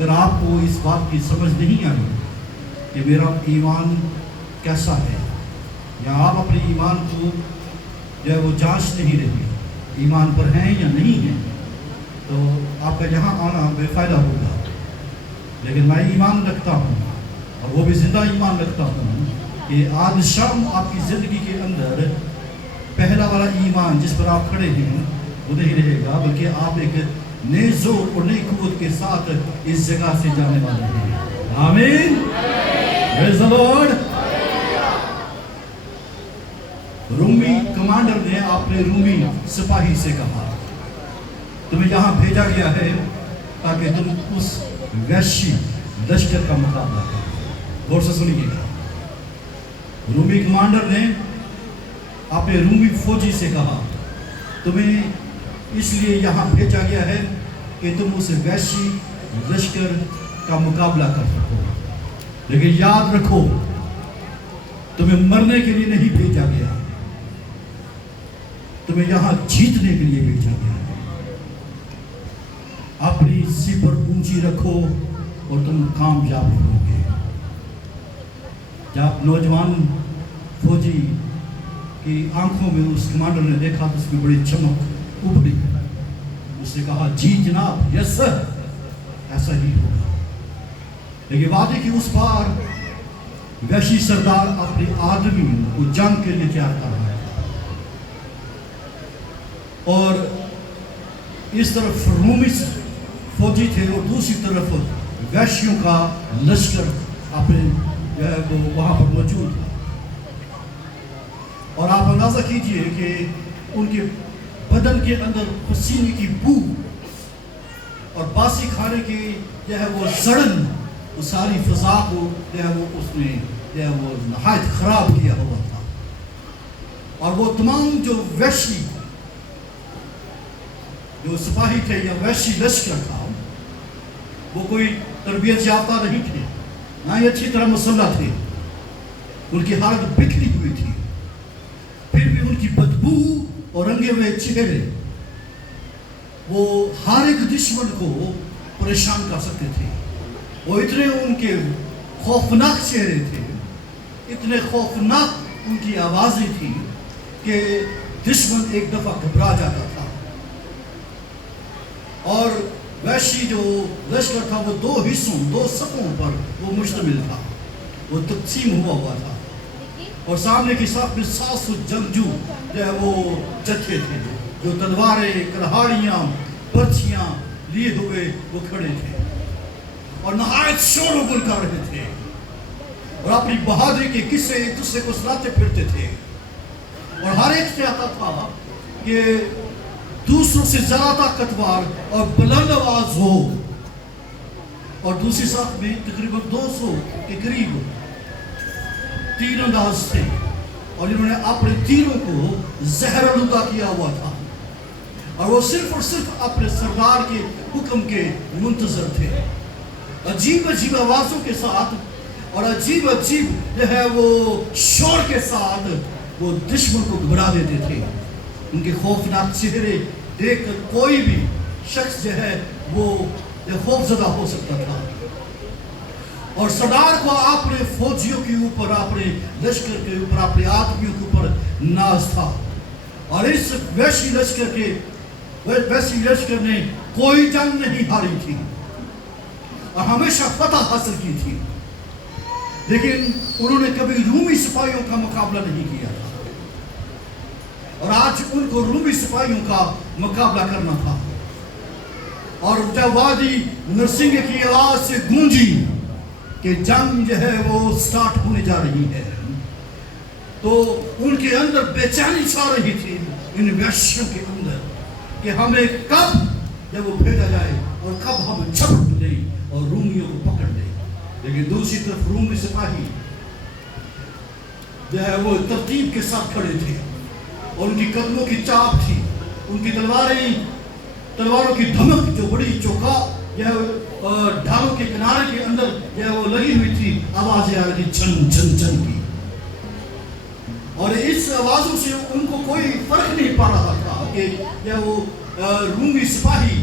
اگر آپ کو اس بات کی سمجھ نہیں آئی کہ میرا ایمان کیسا ہے، یا آپ اپنے ایمان کو جو ہے وہ جانچ نہیں رہے ایمان پر ہیں یا نہیں ہیں، تو آپ کا یہاں آنا بے فائدہ ہوگا۔ لیکن میں ایمان رکھتا ہوں، اور وہ بھی زندہ ایمان رکھتا ہوں، کہ آج شام آپ کی زندگی کے اندر پہلا والا ایمان جس پر آپ کھڑے ہیں وہ نہیں رہے گا، بلکہ آپ ایک نئے زور اور نئی قوت کے ساتھ اس جگہ سے جانے والے ہیں۔ آمین، پریز دی لارڈ۔ رومی کمانڈر نے اپنے رومی سپاہی سے کہا، تمہیں یہاں بھیجا گیا ہے تاکہ تم اس وحشی لشکر کا مقابلہ کرو۔ غور سے سنیے گا، رومی کمانڈر نے اپنے رومی فوجی سے کہا، تمہیں اس لیے یہاں بھیجا گیا ہے کہ تم اس وحشی لشکر کا مقابلہ کر سکو، لیکن یاد رکھو تمہیں مرنے کے لیے نہیں بھیجا گیا، تمہیں یہاں جیتنے کے لیے بھیجا گیا ہے۔ اپنی سپر اونچی رکھو اور تم کامیاب ہوگے۔ جب نوجوان فوجی کی آنکھوں میں اس کمانڈر نے دیکھا تو اس میں بڑی چمک ابھری، اس نے کہا، جی جناب، یس سر، ایسا ہی ہوگا۔ لیکن وعدے کی اس بار وحشی سردار اپنے آدمی کو جنگ کے لیے تیار کر رہا ہے، اور اس طرف رومی فوجی تھے اور دوسری طرف وحشیوں کا لشکر اپنے وہ وہاں پر موجود تھا۔ اور آپ اندازہ کیجئے کہ ان کے بدن کے اندر پسینے کی بو اور باسی کھانے کی جو ہے وہ سڑن، وہ ساری فضا کو جو ہے وہ اس نے جو ہے وہ نہایت خراب کیا ہوا تھا۔ اور وہ تمام جو وحشی جو سپاہی تھے یا وحشی لشکر تھا، وہ کوئی تربیت یافتہ نہیں تھے، نہ ہی اچھی طرح مسلح تھے، ان کی حالت بکھری ہوئی تھی، پھر بھی ان کی بدبو اور رنگے ہوئے چہرے وہ ہر ایک دشمن کو پریشان کر سکتے تھے۔ وہ اتنے ان کے خوفناک چہرے تھے، اتنے خوفناک ان کی آوازیں تھیں کہ دشمن ایک دفعہ گھبرا جاتا تھا۔ اور وحشی جو لشکر تھا وہ دو حصوں، دو صفوں پر وہ مشتمل تھا، وہ تقسیم ہوا تھا، اور سامنے کی صف میں 700 جنگجو جو ہے وہ جتھے تھے، جو تلواریں، کرہاڑیاں، برچھیاں لیے ہوئے وہ کھڑے تھے اور نہایت شور و گل کر رہے تھے، اور اپنی بہادری کے قصے ایک دوسرے کو سناتے پھرتے تھے، اور ہر ایک چاہتا تھا کہ دوسروں سے زیادہ طاقتور اور بلند آواز ہو۔ اور دوسری صف میں تقریباً 200 کے قریب تیر انداز تھے، اور انہوں نے اپنے تیروں کو زہر آلودہ کیا ہوا تھا، اور وہ صرف اپنے سردار کے حکم کے منتظر تھے۔ عجیب عجیب آوازوں کے ساتھ اور عجیب جو ہے وہ شور کے ساتھ وہ دشمن کو گھبرا دیتے تھے۔ ان کے خوفناک چہرے دیکھ کر کوئی بھی شخص جو ہے وہ خوف زدہ ہو سکتا تھا، اور سردار کو اپنے فوجیوں کے اوپر، اپنے لشکر کے اوپر، اپنے آدمیوں کے اوپر ناز تھا، اور اس وحشی لشکر نے کوئی جنگ نہیں ہاری تھی اور ہمیشہ فتح حاصل کی تھی، لیکن انہوں نے کبھی رومی سپاہیوں کا مقابلہ نہیں کیا تھا، اور آج ان کو رومی سپاہیوں کا مقابلہ کرنا تھا۔ اور جب وادی نرسنگ کی آواز سے گونجی کہ جنگ جو ہے وہ سٹارٹ ہونے جا رہی ہے، تو ان کے اندر بے چینی چھا رہی تھی ان وحشیوں کے اندر کہ ہمیں کب جب وہ بھیجا جائے اور کب ہم جھپٹ لیں اور رومیوں کو پکڑ لیں۔ لیکن دوسری طرف رومی سپاہی جو ہے وہ ترتیب کے ساتھ کھڑے تھے، اور ان کی قدموں کی چاپ تھی، ان کی تلواروں کی دھمک جو بڑی چوکا ڈھالوں کے کنارے کے اندر جو ہے وہ لگی ہوئی تھی، آوازیں آ رہی چھن چھن چھن کی، اور اس آوازوں سے ان کو کوئی فرق نہیں پڑ رہا تھا کہ وہ رومی سپاہی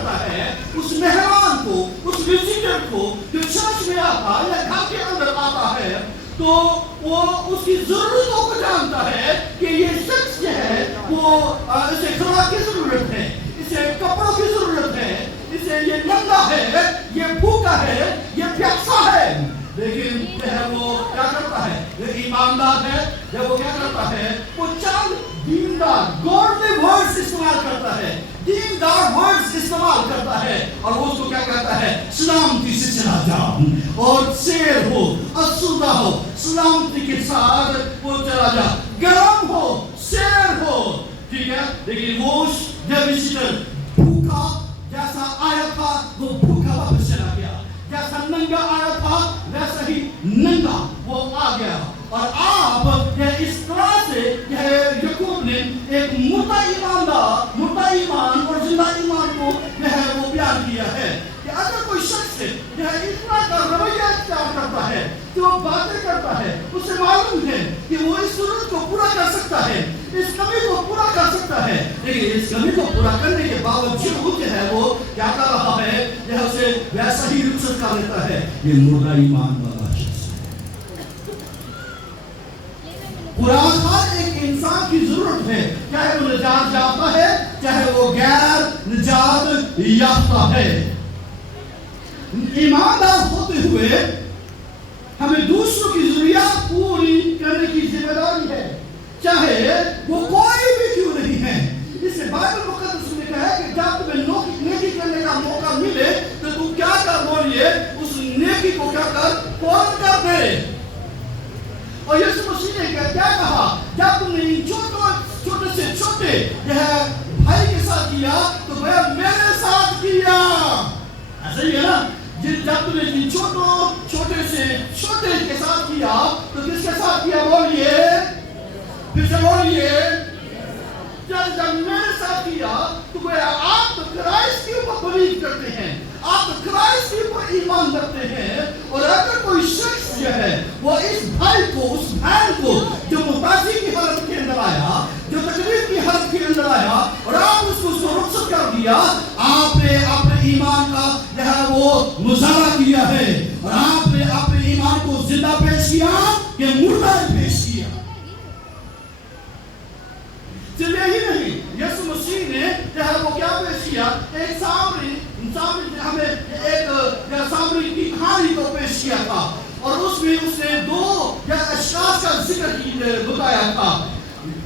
کرتا ہے اس مہمان کو, اس وزٹر کو جو چرچ میں آتا ہے یا گھر کے اندر آتا ہے, تو وہ اس کی ضرورتوں کو جانتا ہے کہ یہ شخص جو ہے وہ اسے خوراک کی ضرورت ہے, اسے کپڑوں کی ضرورت ہے, اسے یہ ننگا ہے, یہ بھوکا ہے, یہ پیاسا ہے. لیکن جو ہے وہ کیا کرتا ہے, یہ ایماندار ہے, جب وہ کیا کرتا ہے, وہ چند دیندار گاڈلی ورڈز استعمال کرتا ہے, دیندار ورڈز استعمال کرتا ہے, اور وہ اس کو کیا کہتا ہے, سلامتی سے چلا جا اور سیر ہو, آسودہ ہو, سلامتی کے ساتھ وہ چلا جا, گرم ہو, سیر ہو. ٹھیک ہے, لیکن وہ وزٹر بھوکا جیسا آیا تھا وہ بھوکا واپس چلا گیا, جیسا ننگا آیا تھا ویسا ہی ننگا وہ آ گیا. اور آپ اس طرح سے یعقوب نے ایک مردہ ایمان اور زندہ ایمان کو وہ بیان کیا ہے کہ اگر کوئی شخص اس طرح کا رویہ اختیار کرتا ہے کہ وہ باتیں کرتا ہے, اسے معلوم ہے کہ وہ اس ضرورت کو پورا کر سکتا ہے, اس کمی کو پورا کر سکتا ہے, لیکن اس کمی کو پورا کرنے کے باوجود جو ہے وہ کیا کر رہا ہے, یہ اسے ویسا ہی رخصت کر لیتا ہے, یہ مردہ ایمان والا شخص. قرآن ہر ایک انسان کی ضرورت ہے, چاہے وہ نجات یافتہ ہے, چاہے وہ غیر نجات یافتہ ہے. ایماندار ہوتے ہوئے ہمیں دوسروں کی ضروریات پوری کرنے کی ذمہ داری ہے, چاہے وہ کوئی بھی کیوں نہیں ہے. اس سے بائبل مقدس میں کہا ہے کہ جب تمہیں نیکی کرنے کا موقع ملے تو تم کیا کر, بولیے, اس نیکی کو کیا کر, فوراً کر دے. اور یسوع مسیح نے کیا کہا, جب تم نے چھوٹے سے چھوٹے بھائی کے ساتھ کیا تو میرے ساتھ کیا. ایسا ہی ہے نا, جب تم نے چھوٹے سے چھوٹے کے ساتھ کیا تو کس کے ساتھ کیا, بولیے, پھر سے بولیے, جب میرے ساتھ کیا تو آپ تو کرائسٹ کے اوپر بلیو کرتے ہیں, آپ تو کرائسٹ کے اوپر ایمان رکھتے ہیں. اور اگر کوئی شخص جو ہے وہ اس بھائی کو, اس بہن کو جو محتاجی کی حالت کے اندر آیا, جو تکلیف کی حالت کے اندر آیا, اور آپ اس کو رخصت کر دیا, آپ نے اپنے ایمان کا جو ہے وہ مظاہرہ کیا ہے, اور آپ نے اپنے ایمان کو زندہ پیش کیا کہ مردہ پیش کیا. صرف یہی نہیں, یسوع مسیح نے جو ہے وہ کیا پیش کیا, ایک سامری ہمیں ایک سامری کی کہانی کو پیش کیا تھا, اور اس میں اس نے دو اشخاص کا ذکر بتایا تھا,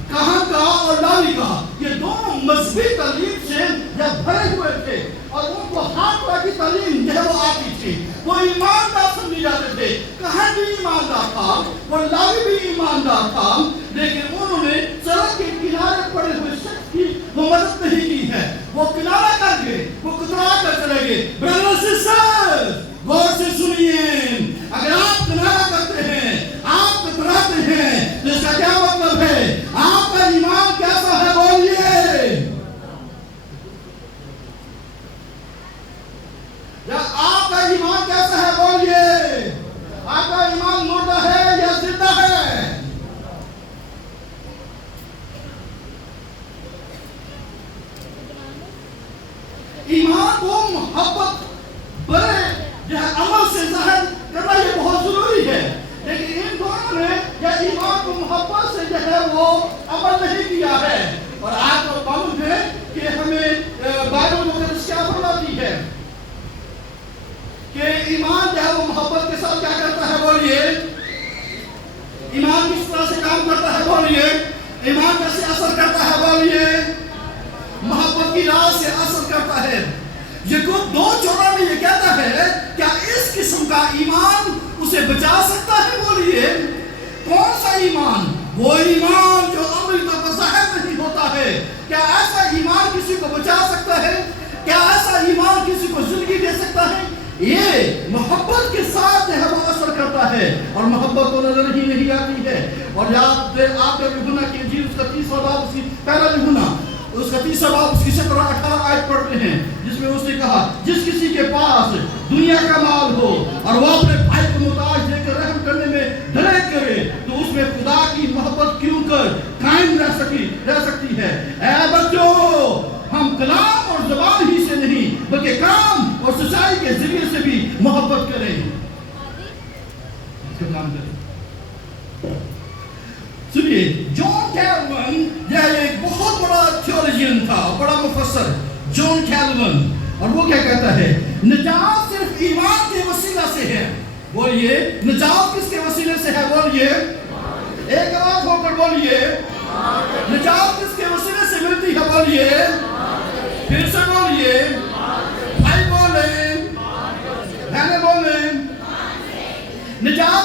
کہاں کا اور لاوی کا. یہ دونوں مذہبی تعلیم سے بھرے ہوئے تھے, اور ان کو ہر طرح کی تعلیم جو ہے وہ آتی تھی. وہ ایماندار سمجھے جاتے تھے, کہاں بھی ایماندار تھا, وہ لاوی بھی ایماندار تھا, لیکن انہوں نے سڑک کے کنارے پڑے ہوئے شخص کی وہ مدد نہیں کی ہے. وہ کنارہ کر گئے, وہ کترا کر چلے گئے. برادر سسٹر, غور سے سنیے, اگر آپ کنارہ کرتے ہیں, آپ کتراتے ہیں, تو اس کا کیا مطلب ہے, آپ کا ایمان کیسا ہے, بولیے, یا آپ کا ایمان کیسا ہے, بولیے, آپ کا ایمان مردہ ہے یا زندہ ہے. ایمان کو محبت بڑے جو ہے عمل سے ظاہر کرنا یہ بہت ضروری ہے, لیکن ان دونوں نے یا ایمان کو محبت سے جو ہے وہ عمل نہیں کیا ہے. اور آپ کو معلوم ہے کہ ہمیں بائبل مقدس کیا فرماتی ہے کہ ایمان جو ہے وہ محبت کے ساتھ کیا کرتا ہے, بولیے, ایمان کس طرح سے کام کرتا ہے, بولیے, ایمان کیسے اثر کرتا ہے, بولیے, محبت کی راہ سے اثر کرتا ہے. یہ دو چورہ میں یہ کہتا ہے, کیا اس قسم کا ایمان اسے بچا سکتا ہے, بولیے, کون سا ایمان, وہ ایمان جو عملی طور پر ظاہر نہیں ہوتا ہے. کیا ایسا ایمان کسی کو بچا سکتا ہے, کیا ایسا ایمان کسی کو زندگی دے سکتا ہے. یہ محبت کے ساتھ ہے وہ اثر کرتا ہے, اور محبت کو نظر ہی نہیں آتی ہے. اور آپ یوحنا کی انجیل اس کا 30واں باب, اس کی پہلا یوحنا اس کا 30واں باب اس کی 17-18 آیت پڑھتے ہیں, جس میں اس نے کہا, جس کسی کے پاس دنیا کا مال ہو اور وہ اپنے بھائی کو محتاج دے کر رحم کرنے میں ڈھلے کرے, تو اس میں خدا کی محبت کیوں کر قائم رہ سکتی ہے. اے بچوں, ہم کلام اور زبان ہی سے نہیں بلکہ کام اور سچائی کے ذریعے سے بھی محبت کریں. اس کا کام کریں. سنیے, جان کیلون یہ ایک بہت بڑا تھیولوجین تھا, بڑا مفسر جان کیلون, اور وہ کیا کہتا ہے, نجات صرف ایمان کے وسیلہ سے ہے. بولیے, نجات کس کے وسیلے سے ہے؟ بولیے, ایک آواز ہو کر بولیے, نجات کس کے وسیلے سے ملتی ہے؟ بولیے, پھر سے بولیے, بھائی بولیں, بہنیں بولیں. نجات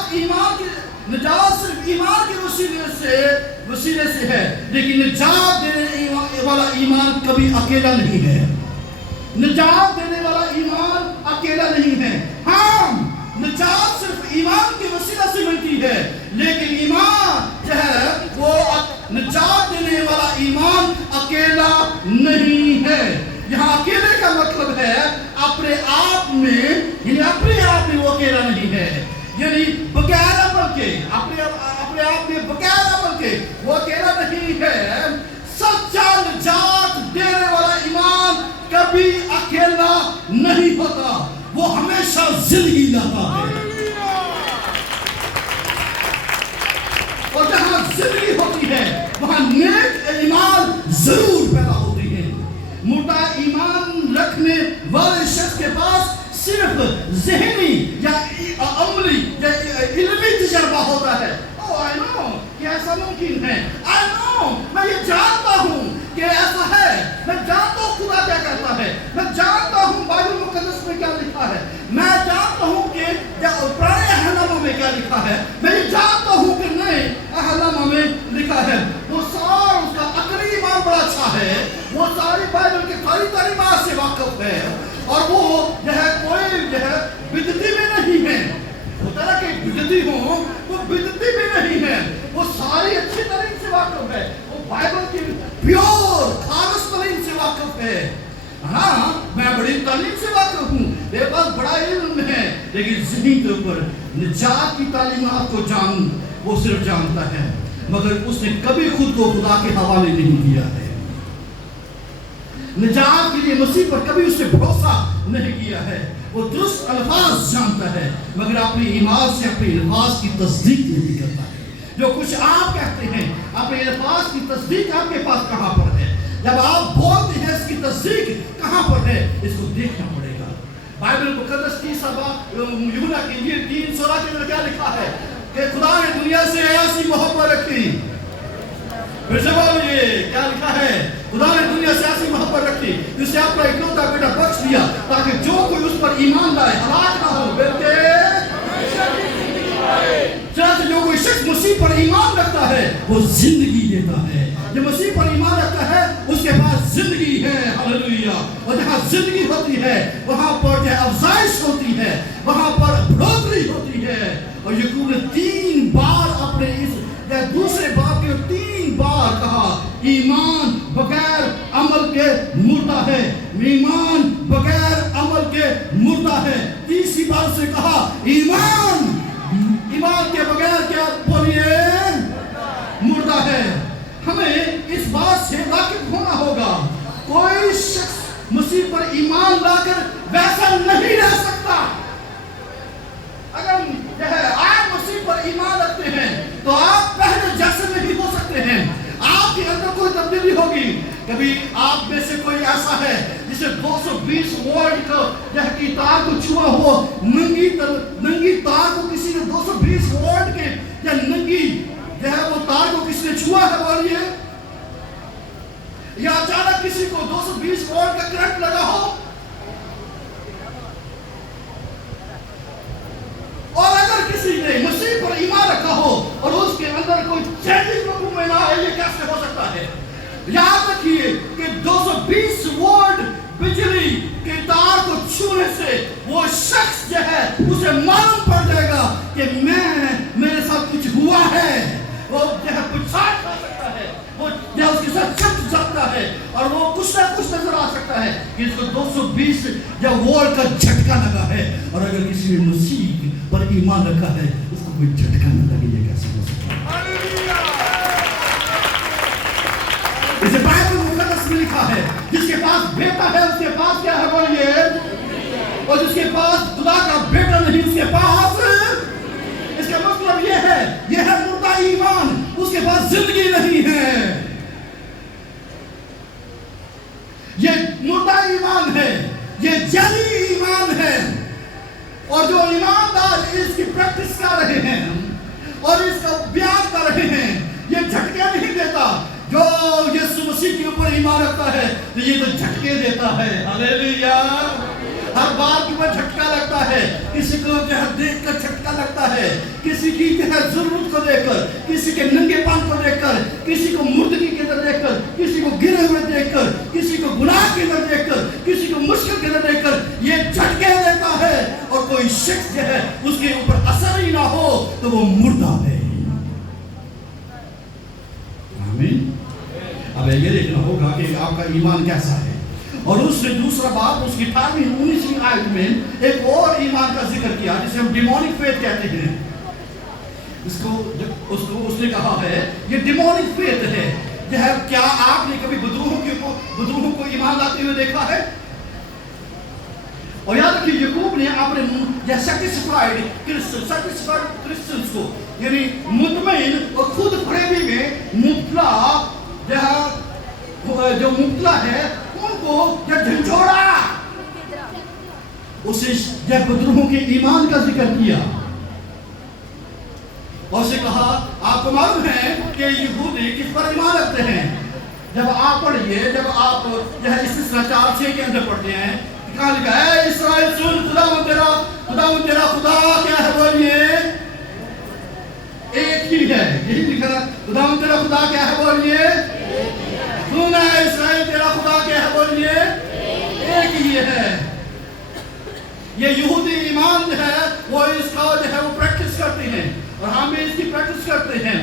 صرف ایمان کے وسیلے سے ہے, لیکن نجات دینے والا ایمان کبھی اکیلا نہیں ہے. نجات دینے والا ایمان اکیلا نہیں ہے. ہاں, نجات صرف ایمان کے وسیلہ سے ملتی ہے, لیکن ایمان جو ہے وہ نجات دینے والا ایمان اکیلا نہیں ہے. یہاں اکیلے کا مطلب ہے اپنے آپ میں, یعنی اپنے آپ میں وہ اکیلا نہیں ہے, یعنی بغیر عمل کے, اپنے آپ میں بغیر عمل کے وہ اکیلا نہیں ہے. سچا نجات دینے والا ایمان کبھی اکیلا نہیں ہوتا, وہ ہمیشہ زندگی لاتا ہے. اور جہاں زندگی ہوتی ہے وہاں نیک ایمان ضرور پیدا ہوتی ہے. مردہ ایمان رکھنے والے شخص کے پاس صرف ذہنی یا عملی یا علمی تجربہ ہوتا ہے. I know کہ ایسا ممکن ہے. I know, میں یہ جانتا ہوں کہ ایسا ہے. میں جانتا ہوں خدا کیا کرتا ہے. میں جانتا ہوں بائبل مقدس میں کیا لکھا ہے. میں جانتا ہوں کہ پرانے عہد میں کیا لکھا ہے. میں یہ جانتا ہوں کہ نئے عہد میں لکھا ہے. وہ سارا اس کا عقلی ایمان بڑا اچھا ہے. وہ ساری بائبل کے ساری تعلیمات سے واقف ہے, اور وہ جو ہے کوئی جو ہے بدعتی میں نہیں ہے. ہوتا ہے کہ بدعتی ہوں, وہ بدعتی میں نہیں ہے. وہ ساری اچھی ترین سے واقف ہے. وہ بائبل کی پیور خالص ترین سے واقف ہے. ہاں, میں بڑی تعلیم سے واقف ہوں, میرے پاس بڑا علم ہے, لیکن ذہنی طور پر نجات کی تعلیمات کو وہ صرف جانتا ہے, مگر اس نے کبھی خود کو خدا کے حوالے نہیں کیا ہے. نجات کے لیے مسیح پر کبھی اس نے بھروسہ نہیں کیا ہے. وہ درست الفاظ جانتا ہے, مگر اپنی ایمان سے اپنے الفاظ کی تصدیق نہیں کرتا ہے. جو کچھ آپ کہتے ہیں, اپنے الفاظ کی تصدیق آپ کے پاس کہاں پر ہے؟ جب آپ بولتے ہیں اس کی تصدیق کہاں پر ہے؟ اس کو دیکھنا پڑے گا. بائبل مقدس کی یوحنا کی انجیل 3:16 کے اندر کیا لکھا ہے کہ خدا نے دنیا سے ایسی محبت رکھی. پھر سے بولیے, کیا لکھا ہے؟ خدا نے دنیا سے ایسی محبت رکھی جس سے اپنا اکلوتا بیٹا بخش دیا, تاکہ جو کوئی اس پر ایمان لائے ہلاک نہ ہو بلکہ چنانچہ جو کوئی شخص مسیح پر ایمان رکھتا ہے وہ زندگی دیتا ہے. جو مسیح پر ایمان رکھتا ہے اس کے پاس زندگی ہے. ہلیلویا. اور جہاں زندگی ہوتی ہے وہاں پر جو افزائش ہوتی ہے, وہاں پر بڑھوتری ہوتی ہے. اور یعقوب نے 3 بار اپنے اس دوسرے باب کے 3 بار کہا ایمان بغیر عمل کے مردہ ہے, ایمان بغیر عمل کے مردہ ہے. تیسری بار سے کہا ایمان کے بغیر کیا بولیے مردہ ہے. ہمیں اس بات سے واقف ہونا ہوگا, کوئی شخص مسیح پر ایمان لا کر ویسا نہیں رہ سکتا. اگر آپ مسیح پر ایمان رکھتے ہیں تو آپ پہلے جیسے نہیں ہو سکتے ہیں. آپ کے اندر کوئی تبدیلی ہوگی. کبھی آپ میں سے کوئی ایسا ہے جسے 220 وولٹ کی تار کو چھوا ہو, ننگی تار کو کسی نے 220 وولٹ کے یا ننگی جو ہے وہ تار کو کسی نے چھوا ہے بولیے, یا اچانک کسی کو 220 وولٹ کا کرنٹ لگا ہو, اور اگر کسی نے مسیح پر ایمان رکھا ہو اور اس کے اندر کوئی چینجنگ حکم میں نہ آئے, یہ کیسے ہو سکتا ہے؟ یاد رکھیے کہ 220 وولٹ بجلی کے تار کو چھونے سے وہ شخص جو ہے اسے معلوم پڑ جائے گا کہ میرے ساتھ کچھ ہوا ہے. وہ جو ہے کچھ ساتھ کھا سکتا ہے, وہ یا اس کے ساتھ چپ سکتا ہے, اور وہ کچھ نہ کچھ نظر آ سکتا ہے کہ اس کو 220 یا وولٹ کا جھٹکا لگا ہے. اور اگر کسی نے مسیح پر ایمان رکھا ہے اس کو کوئی جھٹکا نہ لگے, یہ کیسے ہو سکتا ہے؟ اسے بائبل مقدس میں لکھا ہے جس کے پاس بیٹا ہے اس کے پاس کیا ہے بولیے اور جس کے پاس خدا کا بیٹا نہیں اس کے پاس، اس کا مطلب یہ ہے مردہ ایمان، اس کے پاس زندگی نہیں ہے، یہ مردہ ایمان ہے، یہ جعلی ایمان ہے۔ اور جو ایماندار اس کی پریکٹس کر رہے ہیں اور اس کا بیان کر رہے ہیں، یہ جھٹکے نہیں دیتا۔ جو یسوع مسیح کے اوپر ایمان رکھتا ہے تو یہ تو جھٹکے دیتا ہے۔ ہلیلویا! ہر بات کے اوپر جھٹکا لگتا ہے، کسی کو جو ہے دیکھ کر جھٹکا لگتا ہے، کسی کی جو ہے ضرورت کو دیکھ کر، کسی کے ننگے پن کو دیکھ کر، کسی کو مردگی کے اندر دیکھ کر، کسی کو گرے ہوئے دیکھ کر، کسی کو گناہ کے اندر دیکھ کر، کسی کو مشکل کے اندر دیکھ کر یہ جھٹکے دیتا ہے، اور کوئی شخص جو ہے اس کے اوپر اثر ہی نہ ہو تو وہ مردہ ہے۔ آمین۔ اب یہ دیکھنا ہوگا کہ آپ کا ایمان کیسا ہے۔ اور اس نے دوسرا بات اس کی 18-19 آیت میں ایک اور ایمان کا ذکر کیا جسے ہم ڈیمونک فیتھ کہتے ہیں۔ اس نے کہا ہے یہ ڈیمونک فیتھ ہے۔ کیا آپ نے کبھی بدروہوں کو ایمان لاتے ہوئے دیکھا ہے؟ اور یاد رکھیے یعقوب نے اپنے سیٹسفائیڈ کرسچنز کو، یعنی مطمئن اور خود فریبی میں مبتلا جو مبتلا ہے ان کو جھنجھوڑا، اسے بدروہوں کے ایمان کا ذکر کیا اور اسے کہا آپ کو معلوم ہے کہ یہودی کس پر ایمان رکھتے ہیں۔ جب آپ پڑھیے، جب آپ اس طرح 4:6 کے اندر پڑھتے ہیں، کہاں لکھا ہے اے اسرائیل سن، خدا تیرا خدا کیا ہے بولیے؟ ایک ہی ہے، یہی لکھا ہے خدا تیرا خدا کیا ہے بولیے؟ سن اے اسرائیل تیرا خدا کیا ہے بولیے؟ ایک ہی ہے۔ یہ یہودی ایمان ہے وہ اس کا جو ہے وہ پریکٹس کرتے ہیں اور ہم بھی اس کی پریکٹس کرتے ہیں،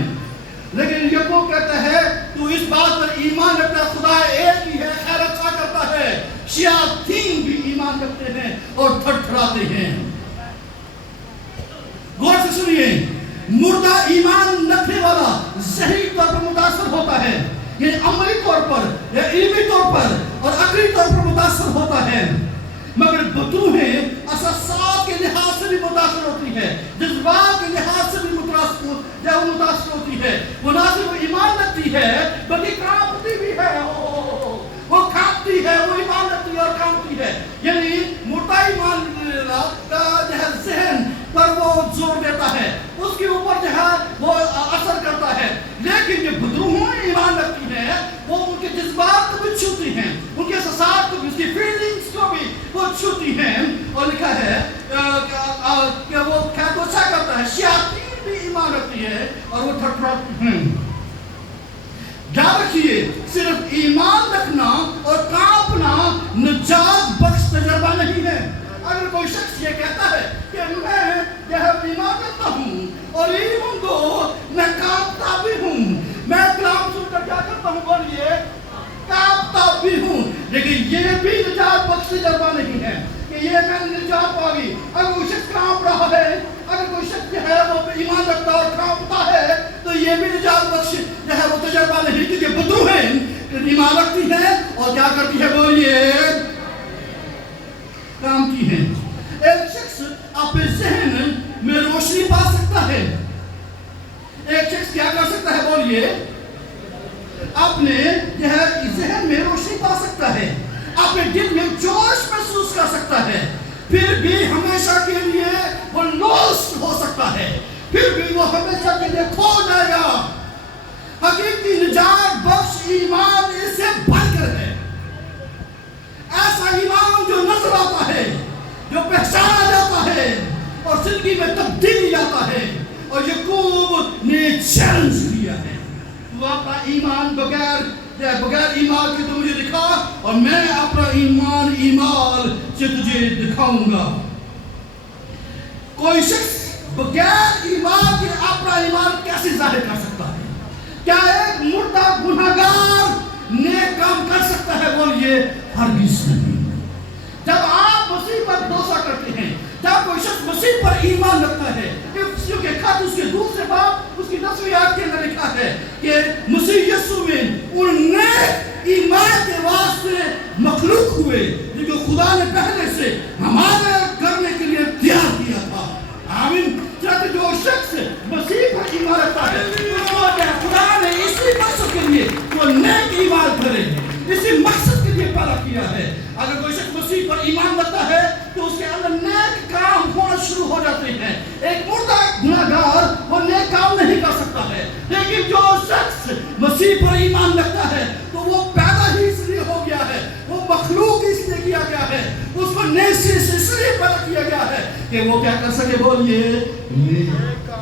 لیکن یعقوب کہتا ہے تو اس بات پر ایمان رکھتا ہے خدا ایک ہی ہے، خیر اچھا کرتا ہے۔ شیاطین بھی ایمان رکھتے ہیں اور تھر تھراتے ہیں۔ غور سے سنیے، مردہ ایمان رکھنے والا ذہنی طور پر متاثر ہوتا ہے، یعنی عملی طور پر یا علمی طور پر اور عقلی طور پر متاثر ہوتا ہے، مگر بدروہیں اساسات کے لحاظ سے بھی متاثر ہوتی ہے، جذبات کے لحاظ سے بھی متاثر ہوتی ہے۔ وہ نہ صرف ایمان رکھتی ہے بلکہ کانپتی بھی ہے، وہ کانپتی ہے، وہ ایمان رکھتی ہے اور کانپتی ہے۔ یعنی مردہ ایمان کا ذہن پر وہ زور دیتا ہے، اس کے اوپر جو ہے وہ اثر کرتا ہے، لیکن جو بدروہوں ایمان رکھتی ہے وہ ان کے جذبات کو بھی چھوتی ہیں، ان کے احساسات کو بھی، اس کی فیلنگز کو بھی وہ چھوتی ہیں۔ اور لکھا ہے کہ وہ کیا کوشش کرتا ہے، شیاطین بھی ایمان رکھتی ہے اور وہ تھرتھراتی ہیں۔ یاد رکھیے صرف ایمان رکھنا اور کانپنا نجات بخش تجربہ نہیں ہے۔ اگر کوئی شخص یہ کہتا ہے کہ میں ایمان رکھتا ہوں اور ایمان کو میں کانپتا بھی ہوں، میں کلام سن کر کیا کرتا ہوں بولیے، کانپتا بھی ہوں، لیکن یہ بھی نجات بخش تجربہ نہیں ہے کہ یہ میں نجات پا گئی۔ اگر کوئی شخص کانپ رہا ہے، اگر کوئی شخص جو ہے وہ ایمان رکھتا اور کانپتا ہے تو یہ بھی نجات بخش جو ہے وہ تجربہ نہیں، کیونکہ بدروہیں ایمان رکھتی ہے اور کیا کرتی ہے بولیے، کانپتی ہے۔ ایک شخص اپنے ذہن میں روشنی پا سکتا ہے، ایک شخص کیا کر سکتا ہے بولیے، اپنے ذہن میں روشنی پا سکتا ہے، اپنے دل میں جوش محسوس کر سکتا ہے، پھر بھی ہمیشہ کے لیے وہ لوسٹ ہو سکتا ہے، پھر بھی وہ ہمیشہ کے لیے کھو جائے گا۔ حقیقی نجات بخش ایمان اس سے بڑھ کر ہے، ایسا ایمان جو نظر آتا ہے، جو پہچانا جاتا ہے اور زندگی میں تبدیلی لاتا ہے۔ اور یعقوب نے چیلنج کیا ہے، تو اپنا ایمان بغیر ایمان کے تو مجھے دکھا اور میں اپنا ایمان سے تجھے دکھاؤں گا۔ کوئی شخص بغیر ایمان کے اپنا ایمان کیسے ظاہر کر سکتا ہے؟ کیا ایک مردہ گنہگار نیک کام کر سکتا ہے بولیے؟ ہرگز نہیں۔ جب آپ مسیح پر بھروسہ کرتے ہیں، جب کوئی شخص مسیح پر ایمان رکھتا ہے، کہ خط اس کے دوسرے باب اس کی 10ویں آیت کے اندر لکھا ہے کہ مسیح یسوع میں ان نیک ایمان کے واسطے مخلوق ہوئے جو خدا نے پہلے سے ہمارے مسیح پر ایمان رکھتا ہے تو وہ پیدا ہی اس لیے ہو گیا ہے, وہ مخلوق اس لیے کیا گیا ہے, اس کو نیسے سے اس لیے پیدا کیا گیا ہے کہ وہ کیا کر سکے, بولیے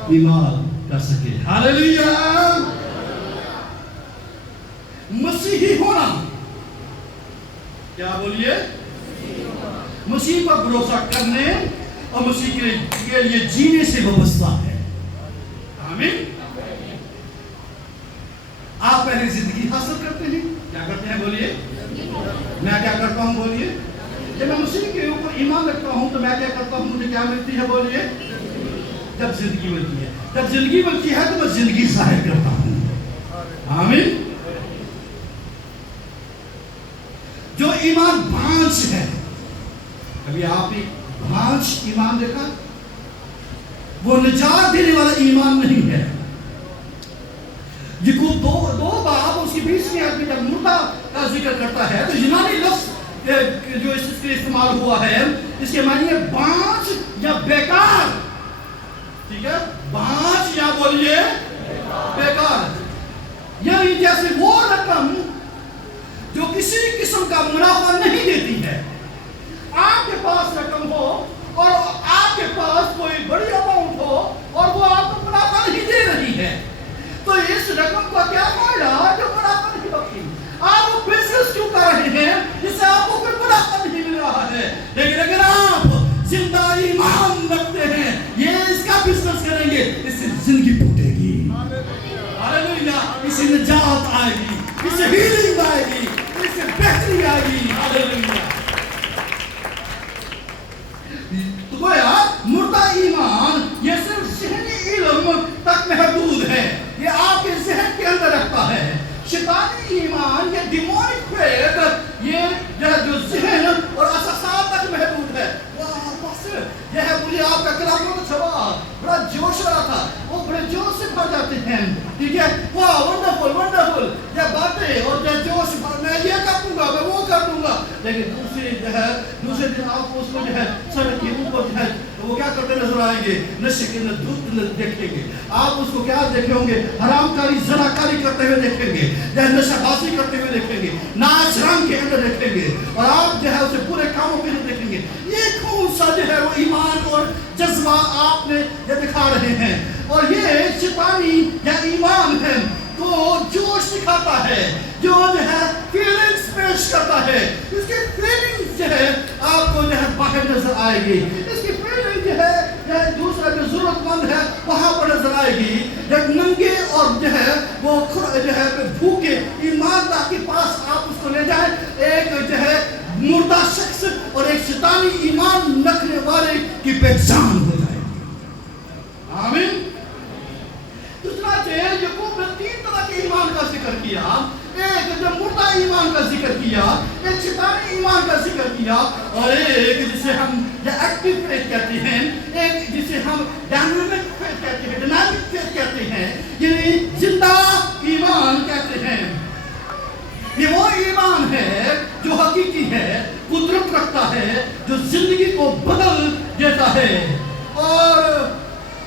ایمان کر سکے. ہاللیلویا. مسیحی ہونا کیا بولیے, مسیح پر بھروسہ کرنے اور مسیح کے لیے جینے سے وابستہ ہے. آمین. آپ پہلے زندگی حاصل کرتے ہیں, کیا کرتے ہیں بولیے, میں کیا کرتا ہوں بولیے, جب میں مسیح کے اوپر ایمان رکھتا ہوں تو میں کیا کرتا ہوں, مجھے کیا ملتی ہے بولیے, جب زندگی ملتی ہے. جب زندگی ملتی ہے تو میں زندگی ظاہر کرتا ہوں. آمین. جو ایمان بھانچ ہے, کبھی آپ نے بھانچ ایمان دیکھا, وہ نجات دینے والا ایمان نہیں ہے. یہ کو دو باب اس کی 20ویں آیت میں جب مردہ کا ذکر کرتا ہے تو یونانی لفظ جو اس کے استعمال ہوا ہے, اس کے معنی ہے بانچ یا بیکار. ٹھیک ہے, بانچ یا بولیے بیکار. یعنی جیسے وہ رقم جو کسی قسم کا منافع نہیں دیتی ہے. آپ کے پاس رقم ہو اور آپ کے پاس کوئی بڑی اماؤنٹ ہو اور وہ آپ کو منافع نہیں دے رہی ہے, تو اس رقم کا کیا فائدہ جو منافع نہیں بخشی. آپ وہ بزنس کیوں کر رہے ہیں جس سے آپ کو کوئی منافع نہیں مل رہا ہے, لیکن اگر آپ زندہ ایمان رکھتے ہیں یہ اس کا بزنس کریں گے, اس سے زندگی پھوٹے گی. ہاللیلویا. اس سے نجات آئے گی, اس سے ہیلنگ آئے گی, اس سے بہتری آئے گی. ہاللیلویا. تو گویا مردہ ایمان یہ صرف ذہنی علم تک محدود ہے, یہ آپ کے ذہن کے اندر رکھتا ہے. شیطانی ایمان یا ڈیمونک فیتھ یہ جو ذہن اور احساسات تک محدود ہے. یہ ہے مجھے آپ کا کلام بہت اچھا, بڑا جوش آ رہا تھا, وہ بڑے جوش سے بھر جاتے ہیں. ٹھیک ہے, واہ ونڈرفل ونڈرفل, یہ باتیں اور یہ جوش, میں یہ کر دوں گا, میں وہ کر دوں گا. لیکن دوسرے دن آپ اس کو جو ہے سڑک کے اوپر جو ہے وہ کیا کرتے نظر آئیں گے, نشے کے دودھ دیکھیں گے. آپ اس کو کیا دیکھیں گے, حرام کاری زناکاری کرتے ہوئے دیکھیں گے, نشہ بازی کرتے ہوئے دیکھیں گے, ناچ رنگ کے اندر دیکھیں گے, اور آپ جو ہے اسے پورے کاموں کے اندر دیکھیں گے. یہ کون سا جو ہے وہ ایمان اور جذبہ آپ نے یہ دکھا رہے ہیں, اور یہ شیطانی یا ایمان ہے تو جوش دکھاتا ہے, جو ہے فیلنگز پیش کرتا ہے. اس کی فیلنگز جو ہے آپ کو جو ہے باہر نظر آئے گی. اس کی فیلنگ جو ہے دوسرا جو ضرورت مند ہے وہاں پر نظر آئے گی. جب ننگے اور جو ہے وہ جو ہے بھوکے ایماندار کے پاس آپ اس کو لے جائیں, ایک جو ہے مردہ شخص اور ایک شیطانی ایمان رکھنے والے کی پہچان ہو جائے گی. آمین. دوسرا یعقوب نے 3 طرح کے ایمان کا ذکر کیا, ایک جو مردہ ایمان کا ذکر کیا, ایک شیطانی ایمان کا ذکر کیا, اور ایک جسے ہم ایکٹیو فیتھ کہتے ہیں, ایک جسے ہم ڈائنامک فیتھ کہتے ہیں, ڈائنامک فیتھ کہتے ہیں, یعنی زندہ ایمان کہتے ہیں. یہ وہ ایمان ہے جو حقیقی ہے, قدرت رکھتا ہے, جو زندگی کو بدل دیتا ہے. اور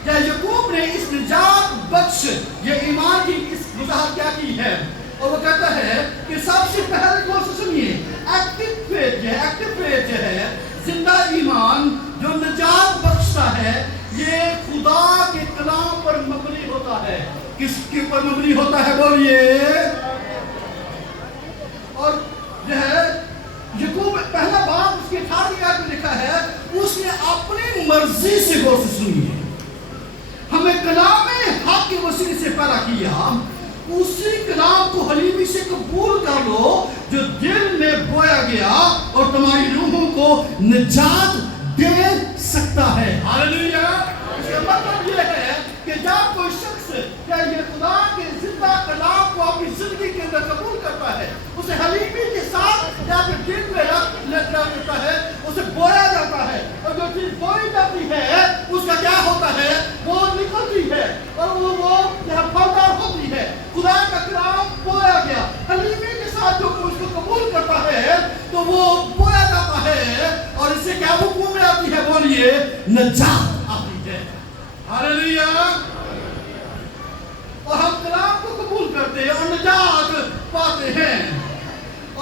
یعقوب نے اس نجات بخش یہ ایمان کی اس وضاحت کیا کی ہے, اور وہ کہتا ہے کہ سب سے پہلے کو سنیے, ایکٹیو فیتھ جو ہے زندہ ایمان جو نجات بخشتا ہے, یہ خدا کے کلام پر مبنی ہوتا ہے. کس کے پر مبنی ہوتا ہے بولیے, اور جو ہے یعقوب پہلا باب اس کی 18ویں آیت میں لکھا ہے, اس نے اپنی مرضی سے غور سے سنی ہے, ہمیں کلام حق کے وسیلے سے پیدا کیا, اسی کلام کو حلیمی سے قبول کر لو جو دل میں بویا گیا اور تمہاری روحوں کو نجات دے سکتا ہے. ہاللیلویا. اس کا مطلب یہ ہے کہ جب کوئی شخص یہ خدا کے زندہ کلام کو اپنی زندگی کے اندر قبول کرتا ہے, اسے حلیمی کے ساتھ یا پھر دل میں رکھ دیتا ہے, اسے بویا جاتا ہے, اور جو چیز بوئی جاتی ہے اس کا کیا ہوتا ہے, وہ نکلتی ہے, اور وہ پھلدار ہوتی ہے. خدا کا کلام بویا گیا, حلیمی کے ساتھ جو اس کو قبول کرتا ہے تو وہ بویا جاتا ہے, اور اس سے کیا حکم میں آتی ہے بولیے, نجات آتی ہے. ہاللیلویا. اور ہم کلام کو قبول کرتے ہیں اور نجات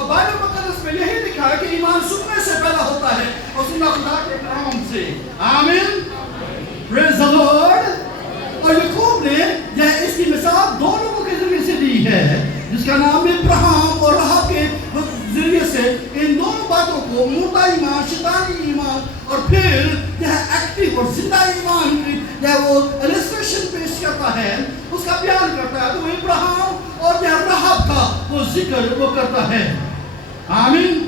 اور بائبل مقدس میں یہی لکھا ہے کہ ایمان سننے سے پیدا ہوتا ہے اور سننا خدا کے کلام سے. آمین. پریز دی لارڈ. اور یعقوب نے یہ اس کی مثال دو لوگوں کے ذریعے سے دی ہے جس کا نام ابراہیم اور راہب کے ذریعے سے. ان دونوں باتوں کو مردہ ایمان, شیطانی ایمان اور پھر یہ ایکٹیو اور زندہ ایمان کی یہ وہ السٹریشن پیش کرتا ہے, اس کا بیان کرتا ہے. تو وہ ابراہیم اور یہ راہب کا وہ ذکر وہ کرتا ہے. آمین.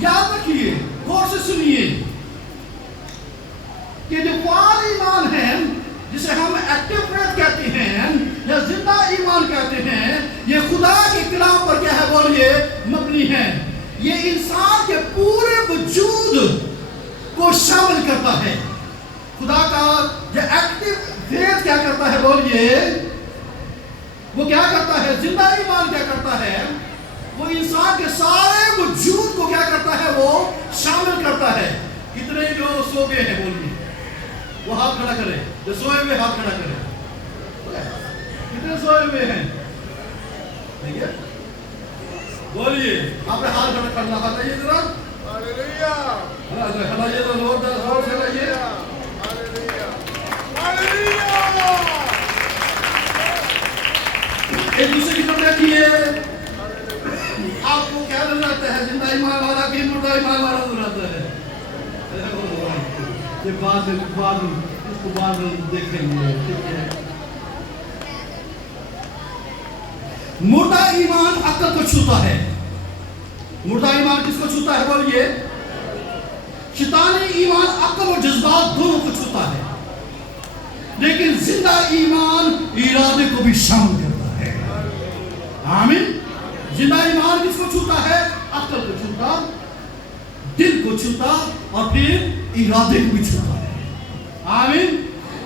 یاد رکھیے, غور سے سنیے کہ جو فعال ایمان ہے جسے ہم ایکٹیو فیتھ کہتے ہیں یا زندہ ایمان کہتے ہیں, یہ خدا کے کلام پر کیا ہے بولیے مبنی ہے. یہ انسان کے پورے وجود کو شامل کرتا ہے. خدا کا یہ ایکٹیو فیتھ کیا کرتا ہے بولیے, وہ کیا کرتا ہے, زندہ ایمان کیا کرتا ہے, وہ انسان کے سارے وجود کو کیا کرتا ہے, وہ شامل کرتا ہے. کتنے جو سو گئے ہیں بولیے, وہ ہاتھ کھڑا کرے, جو سوئے ہوئے ہاتھ کھڑا کرے. کتنے سوئے ہوئے ہیں ٹھیک ہے بولیے, آپ نے ہاتھ کھڑا کرنا بتائیے ذرا. ہاللیلویا. ہلائیے تو زور سے ہلائیے. ہاللیلویا ہاللیلویا. ایک دوسرے کی طرف دیکھیے. آپ کو کیا نظر آتا ہے, زندہ ایمان والا کہ مردہ ایمان والا نظر آتا ہے؟ یہ بعد اس کو بعد دیکھیں گے. مردہ ایمان عقل کو چھوتا ہے. مردہ ایمان کس کو چھوتا ہے بولیے؟ شیطانی ایمان عقل اور جذبات دونوں کو چھوتا ہے, لیکن زندہ ایمان ارادے کو بھی شامل کرتا ہے. آمین. زندہ ایمان کس کو چھوتا ہے؟ عقل کو چھوتا, دل کو چھوتا اور پھر ارادے کو بھی چھوتا ہے. آمین.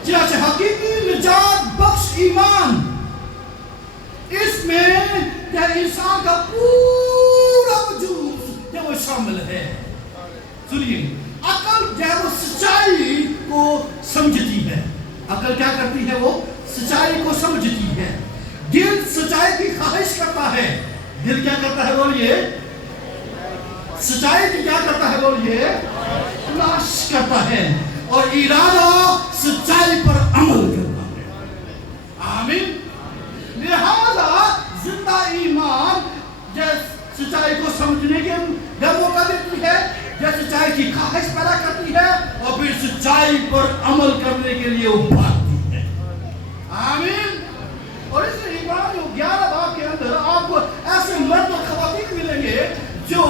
چنانچہ حقیقی نجات بخش ایمان, اس میں یہ انسان کا پورا وجود یہ وہ شامل ہے. سنیے, عقل جو ہے وہ سچائی کو سمجھتی ہے. عقل کیا کرتی ہے, وہ سچائی کو سمجھتی ہے. دل سچائی کی خواہش کرتا ہے. دل کیا کرتا ہے بولیے, سچائی کی کیا کرتا ہے بولیے, تلاش کرتا ہے. اور ارادہ سچائی پر عمل کرتا ہے. آمین. لہذا زندہ ایمان جس سچائی کو سمجھنے کے موقع دیتی ہے, جس سچائی کی خواہش پیدا کرتی ہے اور پھر سچائی پر عمل کرنے کے لیے ابھارتی ہے. آمین. اور اس لیے عبرانی 11 باب کے اندر آپ کو ایسے مرد اور خواتین ملیں گے جو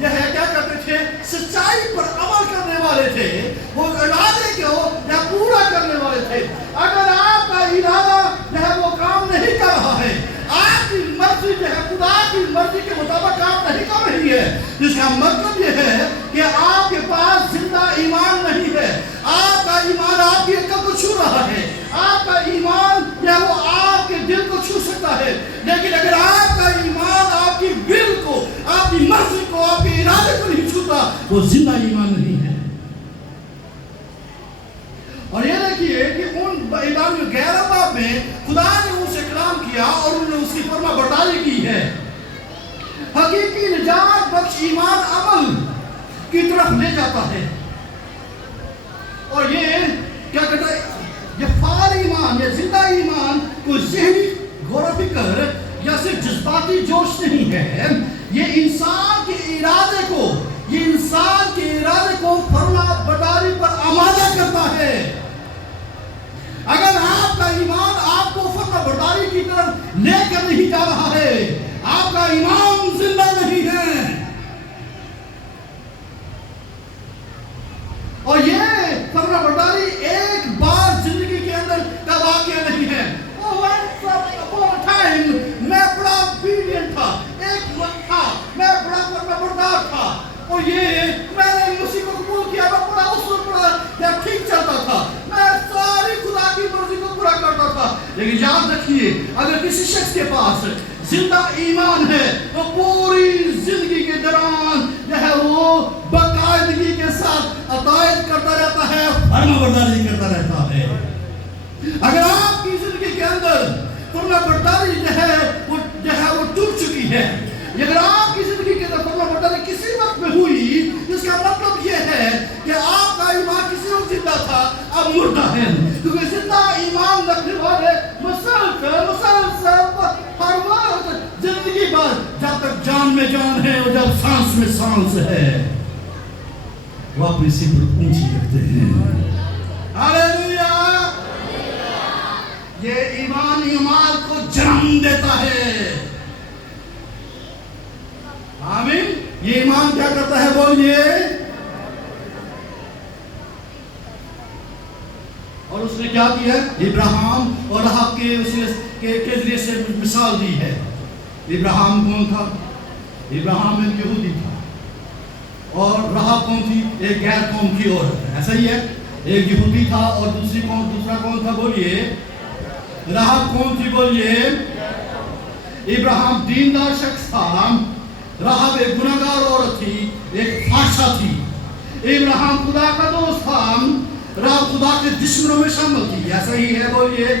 یہ ہے کیا کرتے تھے, سچائی پر عمل کرنے والے تھے. وہ ارادے کو یہ پورا کرنے والے تھے. اگر آپ کا ارادہ جو ہے وہ کام نہیں کر رہا ہے, آپ کی مرضی جو ہے خدا کی مرضی کے مطابق کام نہیں کر رہی ہے, جس کا مطلب یہ ہے کہ آپ کے پاس زندہ ایمان نہیں ہے. آپ کا ایمان آپ کی عقل کو چھو رہا ہے, آپ کا ایمان جو وہ آپ کے دل کو چھو سکتا ہے, لیکن اگر آپ کا ایمان آپ کی ول کو, آپ کی مرضی کو, آپ کے ارادے کو نہیں چھوتا, وہ زندہ ایمان نہیں ہے. اور یہ دیکھیے کہ ان عبرانیوں 11 باب میں خدا نے ان سے کلام کیا اور انہوں نے اس کی فرما برداری کی ہے. حقیقی نجات بخش ایمان عمل کی طرف لے جاتا ہے. اور یہ کیا کہتا ہے, یہ فعال ایمان یا زندہ ایمان کوئی ذہنی غور و فکر یا صرف جذباتی جوش نہیں ہے. یہ انسان کے ارادے کو, یہ انسان کے ارادے کو فرما برداری پر آمادہ کرتا ہے. اگر آپ کا ایمان آپ کو فرما برداری کی طرف لے کر نہیں جا رہا ہے, آپ کا ایمان زندہ نہیں ہے. اور یہ فرما برداری ایک بار زندگی کے اندر کا واقعہ نہیں ہے. میں بڑا obedient تھا, ایک وقت تھا میں بڑا فرما بردار تھا, اور یہ میں نے مسیح کو قبول کیا, میں بڑا اس وقت بڑا ٹھیک چلتا تھا, میں ساری خدا کی مرضی کو پورا کرتا تھا. لیکن یاد رکھیے, اگر کسی شخص کے پاس زندہ ایمان ہے, وہ پوری زندگی کے دوران جو ہے وہ باقاعدگی کے ساتھ اطاعت کرتا رہتا ہے, فرما برداری کرتا رہتا ہے. اگر آپ کی زندگی کے اندر فرما برداری جو ہے وہ ٹوٹ چکی ہے, اب مردہ ہیں، کیونکہ زندہ ایمان رکھنے والے مسلسل ہر وقت زندگی بھر جب تک جان میں جان ہے اور جب سانس میں سانس ہے وہ اپنی صبر اونچی رکھتے ہیں. ہاللیلویا. یہ ایمان ایمان کو جنم دیتا ہے. آمین. یہ ایمان کیا کرتا ہے بولیے؟ اور اس نے کیا کیا؟ ابراہیم اور رحاب کے ذریعے سے مثال دی ہے. ابراہیم کون تھا؟ ابراہیم ایک یہودی تھا. اور رحاب کون تھی؟ ایک غیر قوم کی عورت ہے. ایسا ہی ہے. ایک یہودی تھا اور دوسرا کون تھا بولیے؟ رحاب کون تھی بولیے؟ ابراہیم دیندار شخص تھا. رحاب ایک گناہگار عورت تھی، ایک فحشہ تھی. ابراہیم خدا کا دوست تھا، رحاب خدا کے دشمنوں میں شامل تھی. ایسا ہی ہے بولیے.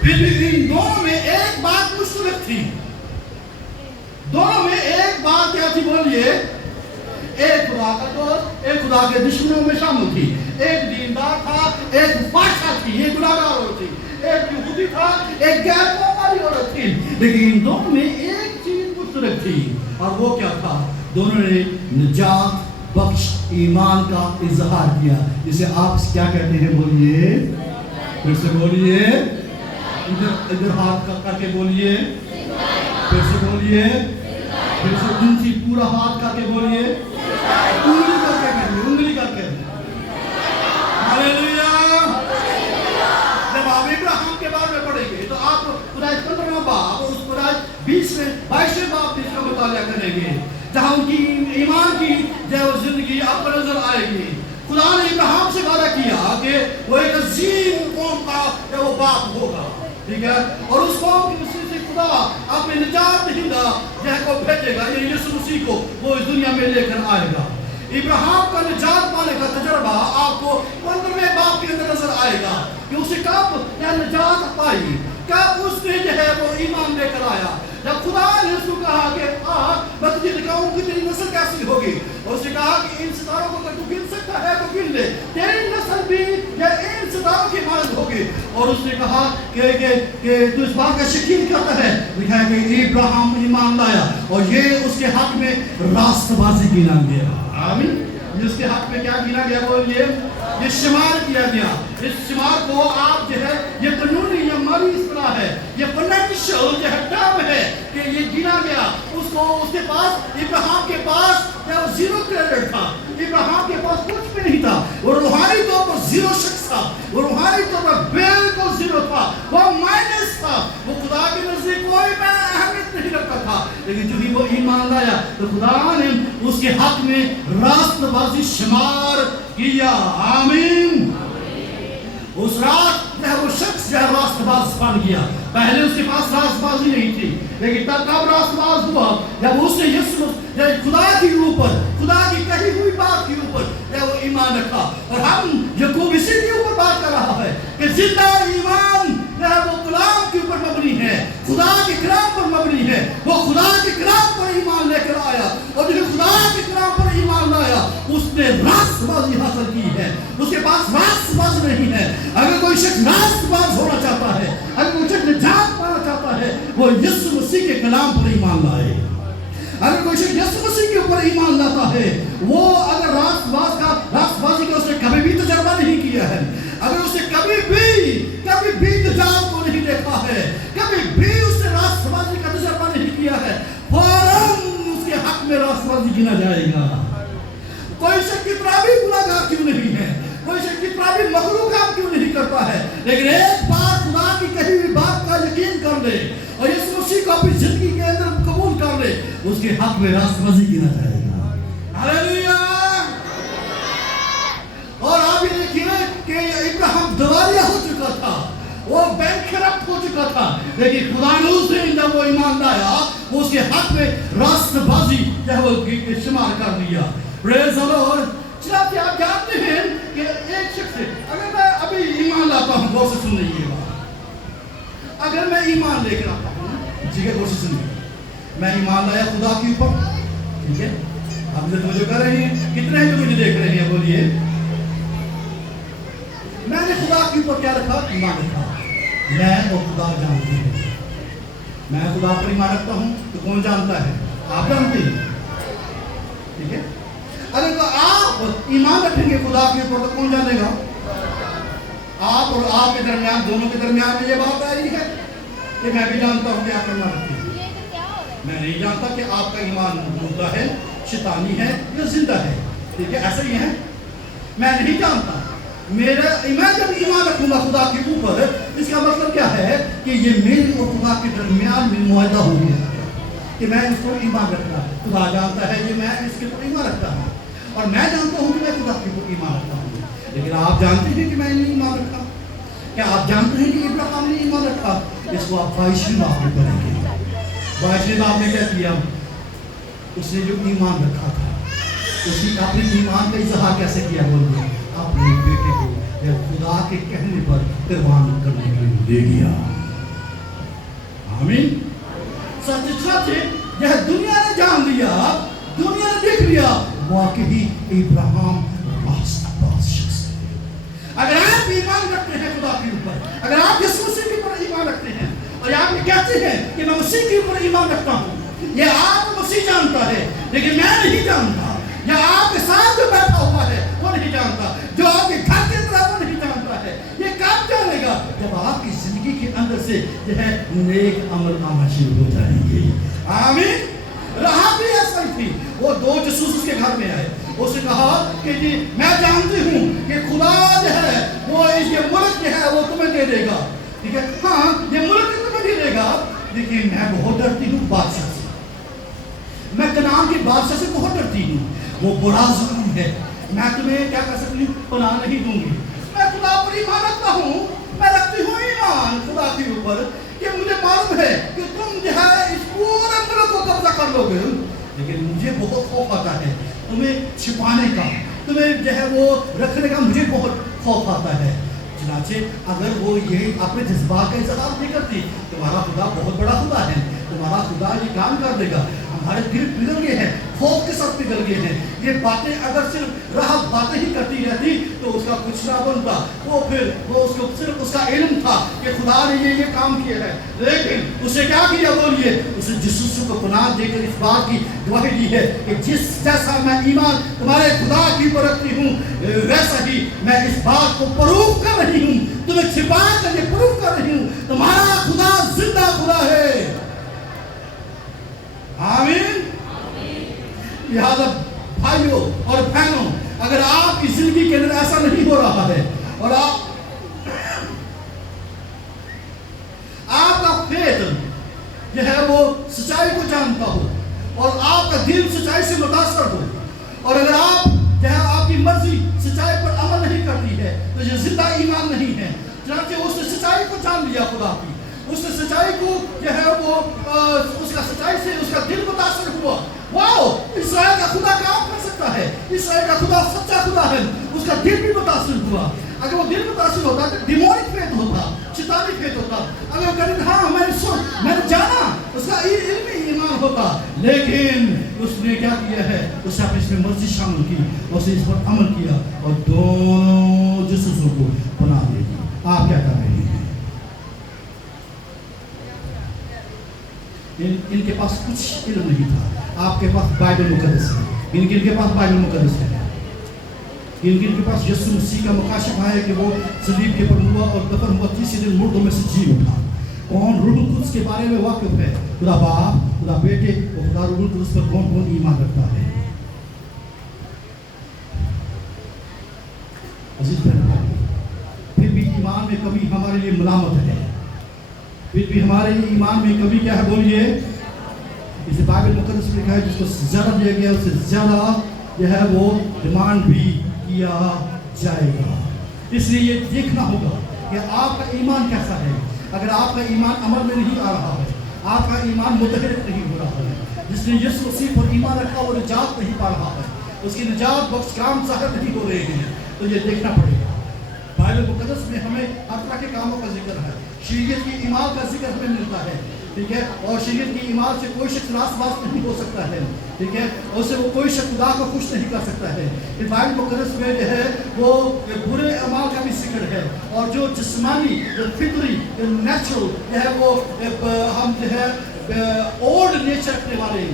پھر بھی ان دونوں میں ایک بات مشترک تھی. دونوں میں ایک بات کیا تھی بولیے؟ ایک خدا کا دوست، ایک خدا کے دشمنوں میں شامل تھی. ایک دیندار تھا، ایک فحشہ تھی، ایک گناہگار عورت تھی. ایک یہودی تھا، ایک غیر قوم والی عورت تھی. لیکن ان دونوں میں ایک چیز مشترک تھی. اور وہ کیا تھا؟ دونوں نے نجات بخش ایمان کا اظہار کیا. جسے آپ کیا کہتے ہیں بولیے؟ پھر سے بولیے. ادھر ہاتھ کر کے بولیے. پھر سے بولیے. پھر سے اونچی پورا ہاتھ کر کے بولیے. انگلی کر کے کہیے. انگلی کر کے. ہاللیلویا. جب آپ ابراہیم کے بارے میں پڑھیں گے تو آپ قرآن 15واں باب اور اس قرآن 22ویں باب اس کا مطالعہ کریں گے، جہاں ان کی ایمان کی جو زندگی آپ کو نظر آئے گی. خدا نے ابراہیم سے وعدہ کیا کہ وہ ایک عظیم قوم کا وہ باپ ہوگا. ٹھیک ہے. اور اس قوم کی وسیلے سے خدا اپنے نجات دہندہ کو بھیجے گا، یعنی یسوع مسیح کو وہ اس دنیا میں لے کر آئے گا. ابراہیم کا نجات پانے کا تجربہ آپ کو 15ویں باب کے اندر نظر آئے گا کہ اسے کب نجات پائی، کب اس نے جو ہے وہ ایمان لے کر آیا. جب خدا نے اس کو کہا کہ میں تجھے دکھاؤں کہ تیری نسل کیسی ہوگی، اور اس نے کہا کہ ان ستاروں کو اگر تو گن سکتا ہے تو گن لے، تیری نسل بھی یا ان ستاروں کی مانند ہوگی. اور اس نے کہا کہ تو اس بات کا یقین کرتا ہے. لکھا ہے کہ ابراہیم ایمان لایا اور یہ اس کے حق میں راست بازی گنا گیا. آمین. اس کے حق میں کیا گنا گیا بولیے؟ یہ شمار کیا گیا. اس شمار کو آپ جو ہے یہ قانونی یا مالی اصطلاح ہے، یہ فائنینشل جو ہے ٹرم ہے کہ یہ گنا گیا. اس کو اس کے پاس ابراہیم کے پاس زیرو کریڈٹ تھا. ابراہیم کے پاس کچھ بھی نہیں تھا. وہ روحانی طور پر زیرو شخص تھا. وہ روحانی طور پر بالکل زیرو تھا. وہ مائنس تھا. وہ خدا کے نزدیک کوئی اہمیت نہیں رکھتا تھا. لیکن جو ہی وہ ایمان لایا تو خدا نے اس کے حق میں راست بازی شمار کیا. آمین. اس رات جو ہے وہ شخص جو ہے راست باز بن گیا. پہلے اس کے پاس راست بازی نہیں تھی، لیکن تب کب راست باز ہوا؟ جب اس نے یسوع خدا کے اوپر، خدا کی کہی ہوئی بات کے اوپر جب وہ ایمان رکھا. اور ہم یعقوب اسی کے اوپر بات کر رہا ہے کہ زندہ ایمان جو ہے وہ کلام کے اوپر مبنی ہے، خدا کے کلام پر مبنی ہے. وہ خدا کے کلام پر ایمان لے کر آیا، اور جو خدا کے کلام پر ایمان لایا اس نے راست بازی حاصل کی ہے. اس کے پاس راست باز نہیں ہے. اگر کوئی شخص راست باز ہونا چاہتا ہے، اگر کوئی شخص نجات پانا چاہتا ہے، وہ یسوع مسیح کے کلام پر ایمان لائے. اگر کوئی شخص یسوع مسیح کے اوپر ایمان لاتا ہے، وہ اگر راست بازی کا اس نے کبھی بھی تجربہ نہیں کیا ہے، اگر اس نے کبھی بھی نجات کو نہیں دیکھا ہے، کبھی بھی اس نے راست بازی کا تجربہ نہیں کیا ہے، فوراً اس کے حق میں راست بازی گنا جائے گا. کوئی شخص کتنا بھی گناہگار کیوں نہیں ہے، کوئی شخص کتنا بھی مخلوق کام کیوں نہیں کرتا ہے، لیکن ایک بار خدا کی کہی ہوئی بات کا یقین کر لے اور یسوع مسیح کو اپنی زندگی کے اندر قبول کر لے، اس کے حق میں راست بازی گنا جائے گا. ہاللیلویا. اور آپ یہ دیکھیے کہ ابراہیم دیوالیہ ہو چکا تھا، وہ بینکرپٹ ہو چکا تھا، لیکن خدا نے اس نے جب وہ ایمان لایا وہ اس کے حق میں راست بازی جو ہے وہ شمار کر دیا. پریز دی لارڈ. چنانچہ آپ جانتے ہیں کہ ایک شخص ہے، اگر میں ابھی ایمان لاتا ہوں، غور سے سن لیجیے بات، اگر میں ایمان لے کر آتا ہوں، ٹھیک ہے، غور سے سنیے، میں ایمان لایا خدا کے اوپر، ٹھیک ہے، آپ جو کر رہے ہیں کتنے ہیں جو مجھے دیکھ رہے ہیں بولیے؟ میں کے اوپر کیا رکھا؟ ایمان رکھا. میں اور خدا جانتے ہیں. میں خدا پر ایمان رکھتا ہوں تو کون جانتا ہے؟ آپ جانتے ہیں. ٹھیک ہے. اگر آپ ایمان رکھیں گے خدا کے اوپر تو کون جانے گا؟ آپ اور آپ کے درمیان، دونوں کے درمیان میں یہ بات آ رہی ہے کہ میں بھی جانتا ہوں کہ آپ ایمان رکھتے ہیں. میں نہیں جانتا کہ آپ کا ایمان مردہ ہے، شیطانی ہے یا زندہ ہے. ٹھیک ہے، ایسا ہی ہے. میں نہیں جانتا. میں جب ایمان رکھوں گا خدا کے اوپر، اس کا مطلب کیا ہے کہ یہ میرے اور خدا کے درمیان میں معاہدہ ہو گیا کہ میں اس کو ایمان رکھتا ہوں. خدا جانتا ہے کہ میں اس کے اوپر ایمان رکھتا ہوں، اور میں جانتا ہوں کہ میں خدا کے اوپر ایمان رکھتا ہوں. لیکن آپ جانتے ہیں کہ میں نے ایمان رکھا. کیا آپ جانتے ہیں کہ ابراہیم نے ایمان رکھا؟ اس کو آپ 22ویں باب میں پڑھیں گے. 22ویں باب میں کیا کیا؟ اس نے جو ایمان رکھا تھا، اس نے اپنے ایمان کا اظہار کیسے کیا؟ بولتے اپنے بیٹے کو خدا کے کہنے پر قربان کرنے کے لیے دے دیا. آمین. سچ یہ دنیا نے جان لیا، دنیا نے دیکھ لیا واقعی ابراہیم راست باز شخص ہے. اگر آپ ایمان رکھتے ہیں خدا کے اوپر، اگر آپ یسوع مسیح کے اوپر ایمان رکھتے ہیں اور آپ یہ کہتے ہیں کہ میں مسیح کے اوپر ایمان رکھتا ہوں، یہ آپ مسیح جانتا ہے لیکن میں نہیں جانتا. یا آپ کے ساتھ جو بیٹھا ہوا ہے وہ نہیں جانتا، جو آپ کے گھر کے اندر وہ نہیں جانتا ہے. یہ کب جانے گا؟ جب آپ کی زندگی کے اندر سے جو ہے نیک عمل آنا شروع ہو جائیں گے. آمین. رہا بھی ایسا ہی تھی. وہ 2 جاسوس اس کے گھر میں آئے. اس نے کہا کہ جی میں جانتی ہوں کہ خدا جو ہے وہ یہ ملک جو ہے وہ تمہیں دے دے گا. ٹھیک ہے، ہاں یہ ملک تمہیں دے دے گا، لیکن میں بہت ڈرتی ہوں بادشاہ سے. میں کنعان کے بادشاہ سے بہت ڈرتی ہوں. وہ بڑا ظلم ہے. میں تمہیں کیا کر سکتی ہوں؟ پناہ نہیں دوں گی. میں خدا پر ایمان رکھتا ہوں. میں رکھتی ہوں ایمان خدا کے اوپر کہ مجھے معلوم ہے کہ تم جو ہے اس پورے ملک کو قبضہ کر لو گے، لیکن مجھے بہت خوف آتا ہے تمہیں چھپانے کا، تمہیں جو ہے وہ رکھنے کا مجھے بہت خوف آتا ہے. چنانچہ اگر وہ یہ اپنے جذبات کا اظہار نہیں کرتی، تمہارا خدا بہت بڑا خدا ہے، تمہارا خدا یہ کام کر دے گا. ہمارے دل پگھل گئے ہیں، خوف کے ساتھ پگھل گئے ہیں. یہ باتیں اگر صرف رہا باتیں ہی کرتی رہتی تو اس کا کچھ نہ بنتا. وہ پھر وہ اس کو صرف اس کا علم تھا کہ خدا نے یہ کام کیا ہے، لیکن اسے کیا کیا؟ بولیے. اسے جاسوسوں کو پناہ دے کر اس بات کی گواہی دی ہے کہ جس جیسا میں ایمان تمہارے خدا کی اوپر رکھتی ہوں، ویسا ہی میں اس بات کو پروف کر رہی ہوں، تمہیں چھپا کر یہ پروف کر رہی ہوں تمہارا خدا زندہ خدا ہے. آمین. لہذا بھائیوں اور بہنوں، اگر آپ کی زندگی کے اندر ایسا نہیں ہو رہا ہے اور آپ کا فیت جو ہے وہ سچائی کو جانتا ہو اور آپ کا دل سچائی سے متاثر ہو، اور اگر آپ جو ہے آپ کی مرضی سچائی پر عمل نہیں کرتی ہے تو یہ زندہ ایمان نہیں ہے. چنانچہ اس نے سچائی کو جان لیا خدا کی، اس نے سچائی کو جو ہے وہ اس کا سچائی سے اس کا دل متاثر ہوا. واو، اسرائیل کا خدا کام کر سکتا ہے، اسرائیل کا خدا سچا خدا ہے. اس کا دل بھی متاثر ہوا. اگر وہ دل متاثر ہوتا تو ڈیمونک فیت ہوتا، شیطانی فیت ہوتا. اگر وہ کہتے ہاں میں نے جانا، اس کا علمی ایمان ہوتا. لیکن اس نے کیا کیا ہے؟ اس نے اپنی مرضی شامل کی، اس نے اس پر عمل کیا اور دونوں جاسوسوں کو پناہ دے دی. آپ کیا کر رہے ہیں؟ ان کے پاس کچھ علم نہیں تھا. آپ کے پاس بائبل مقدس ہے، ان کے پاس بائبل مقدس ہے. ان کے پاس یسوع مسیح کا مکاشفہ ہے کہ وہ صلیب کے پر ہوا اور دفن ہوا، تیسرے دن مردوں میں سے جی اٹھا. کون روح القدس کے بارے میں واقف ہے؟ خدا باپ، خدا بیٹے اور خدا روح القدس پر کون کون ایمان رکھتا ہے؟ عزیز بھائی، پھر بھی ایمان میں کمی ہمارے لیے ملامت ہے. پھر بھی ہمارے ایمان میں کمی کیا ہے؟ بولیے. اسے بائبل مقدس میں لکھا ہے جس کو زیادہ دیا گیا اس سے زیادہ جو ہے وہ ڈیمانڈ بھی کیا جائے گا. اس لیے یہ دیکھنا ہوگا کہ آپ کا ایمان کیسا ہے. اگر آپ کا ایمان عمل میں نہیں آ رہا ہے، آپ کا ایمان متحرک نہیں ہو رہا ہے، جس نے یسوع مسیح پر ایمان رکھا وہ نجات نہیں پا رہا ہے، اس کی نجات بخش کام ظاہر نہیں ہو رہے ہیں، تو یہ دیکھنا پڑے گا. بائبل مقدس میں ہمیں ہر طرح کے کاموں کا ذکر ہے، شریعت کی ایمان کا ذکر ہمیں ملتا ہے، ٹھیک ہے, اور شریعت کی ایمان سے کوئی شخص راست باز نہیں ہو سکتا ہے, ٹھیک ہے, اور اسے وہ کوئی شخص خدا کو خوش نہیں کر سکتا ہے. بائبل مقدس میں جو ہے وہ برے اعمال کا بھی ذکر ہے, اور جو جسمانی, جو فطری, جو نیچرل جو ہے وہ ہم جو ہے اولڈ نیچر رکھنے والے,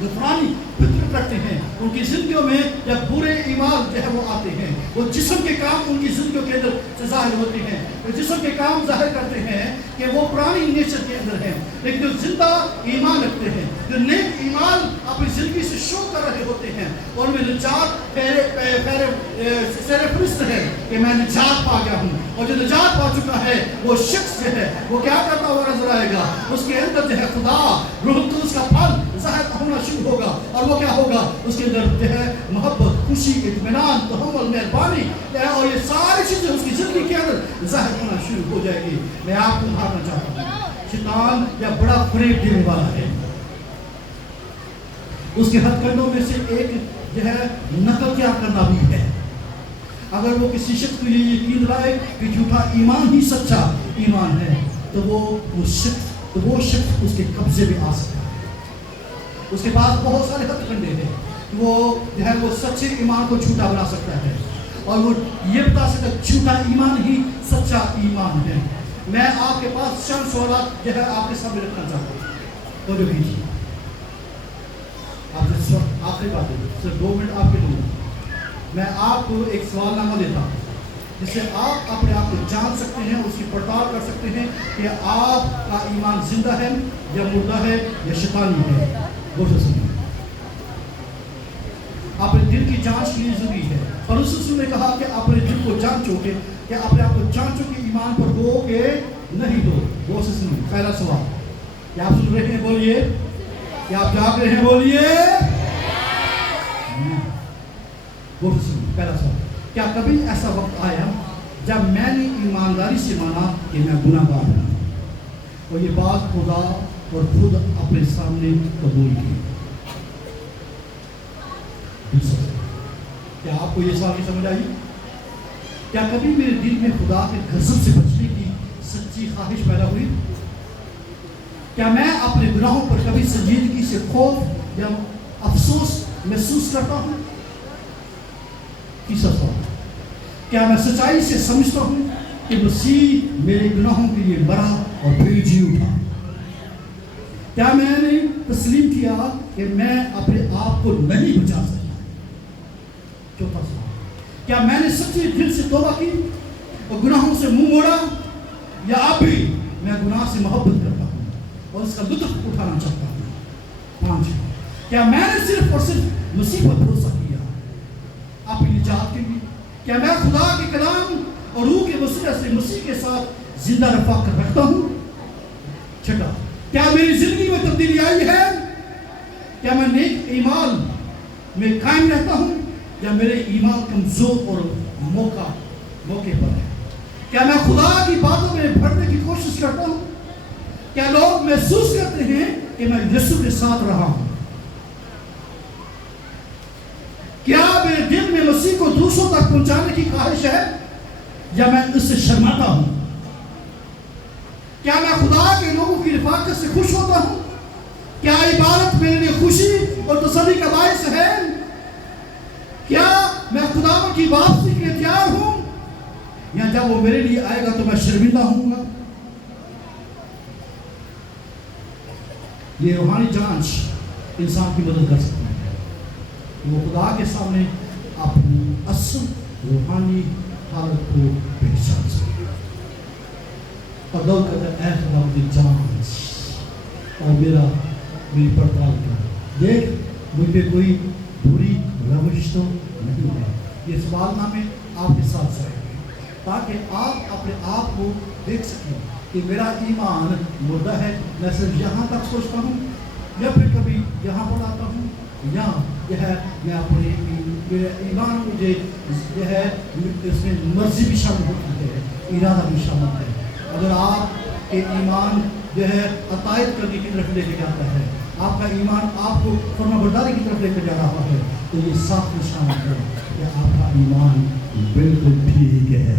جو پرانی فطرت رکھتے ہیں, ان کی زندگیوں میں جب برے ایمان جو ہے وہ آتے ہیں, وہ جسم کے کام ان کی زندگیوں کے اندر سے ظاہر ہوتے ہیں, وہ جسم کے کام ظاہر کرتے ہیں کہ وہ پرانی نیچر کے اندر ہیں. لیکن جو زندہ ایمان رکھتے ہیں, جو نیک ایمان اپنی زندگی سے شو کر رہے ہوتے ہیں, اور ان میں نجات سیر فرست ہے کہ میں نجات پا گیا ہوں, اور جو نجات پا چکا ہے وہ شخص جو ہے وہ کیا کرتا ہوا نظر آئے گا, اس کے اندر جو ہے خدا روح القدس کا پھل ظاہر ہونا شروع ہوگا, اور وہ کیا ہوگا, اس کے اندر جو ہے محبت, خوشی, اطمینان, تحمل, مہربانی, اور یہ ساری چیزیں اس کی زندگی کے اندر ظاہر ہونا شروع ہو جائے گی. میں آپ کو بتانا چاہتا ہوں, شیطان یا بڑا فریب دینے والا ہے. اس کے ہتھ کنڈوں میں سے ایک جو ہے نقل کیا کرنا بھی ہے. اگر وہ کسی شخص کو یہ یقین دلائے کہ جھوٹا ایمان ہی سچا ایمان ہے, تو وہ شخص اس کے قبضے میں آ سکتا ہے. اس کے پاس بہت سارے ہتھ کنڈے ہیں, وہ جو ہے وہ سچے ایمان کو جھوٹا بنا سکتا ہے, اور وہ یہ بتا سکتا ہے جھوٹا ایمان ہی سچا ایمان ہے. میں آپ کے پاس چند سوالات جو ہے آپ کے سامنے رکھنا چاہتا ہوں, تو جو کیجیے آپ سے آخری بات ہے, صرف 2 منٹ آپ کے دوں. میں آپ کو ایک سوال نامہ دیتا ہوں جس سے آپ اپنے آپ کو جان سکتے ہیں, اس کی پڑتال کر سکتے ہیں کہ آپ کا ایمان زندہ ہے یا مردہ ہے یا شیطانی ہے. وہ سنیں, اپنے دل کی جانچ کے لیے ضروری ہے. اور اس نے کہا کہ اپنے دل کو جانچو کہ اپنے آپ کو جانچو کہ ایمان پر ہو کہ نہیں ہو. وہ سنیں, پہلا سوال, کیا آپ سن رہے ہیں؟ بولیے. کیا آپ جاگ رہے ہیں؟ بولیے. وہ سنیں, پہلا سوال, کیا کبھی ایسا وقت آیا جب میں نے ایمانداری سے مانا کہ میں گناہ گار ہوں, اور یہ بات خدا اور خود اپنے سامنے قبول کی؟ کیا آپ کو یہ سوال کی سمجھ آئی؟ کیا کبھی میرے دل میں خدا کے غضب سے بچنے کی سچی خواہش پیدا ہوئی؟ کیا میں اپنے گناہوں پر کبھی سنجیدگی سے خوف یا افسوس محسوس کرتا ہوں؟ تیسرا سوال, کیا میں سچائی سے سمجھتا ہوں کہ مسیح میرے گناہوں کے لیے مرا اور پھر جی اٹھا؟ کیا میں نے تسلیم کیا کہ میں اپنے آپ کو نہیں بچا سکتا؟ چوتھا سوال, کیا میں نے سچے دل سے توبہ کی اور گناہوں سے منہ موڑا, یا اب بھی میں گناہ سے محبت کرتا ہوں اور اس کا لطف اٹھانا چاہتا ہوں؟ 5, کیا میں نے صرف اور صرف مسیح پر بھروسہ کیا اپنی نجات کے لیے؟ کیا میں خدا کے کلام اور روح کے وسیلے سے مسیح کے ساتھ زندہ رفاقت رکھتا ہوں؟ 6, کیا میری زندگی میں تبدیلی آئی ہے؟ کیا میں نیک ایمان میں قائم رہتا ہوں یا میرے ایمان کمزور اور موقع پر ہے؟ کیا میں خدا کی باتوں میں بڑھنے کی کوشش کرتا ہوں؟ کیا لوگ محسوس کرتے ہیں کہ میں یسوع کے ساتھ رہا ہوں؟ کیا میرے دل میں مسیح کو دوسروں تک پہنچانے کی خواہش ہے یا میں اس سے شرماتا ہوں؟ کیا میں خدا کے لوگوں کی رفاقت سے خوش ہوتا ہوں؟ کیا عبادت میرے لیے خوشی اور تسلی کا باعث ہے؟ کیا میں خدا کی واپسی کے لیے تیار ہوں یا جب وہ میرے لیے آئے گا تو میں شرمندہ ہوں گا؟ یہ روحانی جانچ انسان کی مدد کر سکتی ہے. وہ خدا کے سامنے اپنی اصل روحانی حالت کو پہچان سکے اور دعا کرتا ہے, اے خدا مجھے جانچ اور میری پڑتال کر, دیکھ مجھ پہ کوئی بری روش تو نہیں ہے. یہ سوال نامے آپ کے ساتھ رہے گے تاکہ آپ اپنے آپ کو دیکھ سکیں کہ میرا ایمان مردہ ہے. میں صرف یہاں تک سوچتا ہوں یا پھر کبھی یہاں پر آتا ہوں, یا یہ ہے میں اپنے میرا ایمان مجھے جو ہے اس میں مرضی بھی شامل ہوتی ہے, ارادہ بھی شامل ہے. اگر آپ کے ایمان جو ہے عطائیت کرنے کی طرف لے کے جاتا ہے, آپ کا ایمان آپ کو فرما برداری کی طرف لے کے جا رہا ہے, تو یہ صاف نشان ہے کہ آپ کا ایمان بالکل ٹھیک ہے.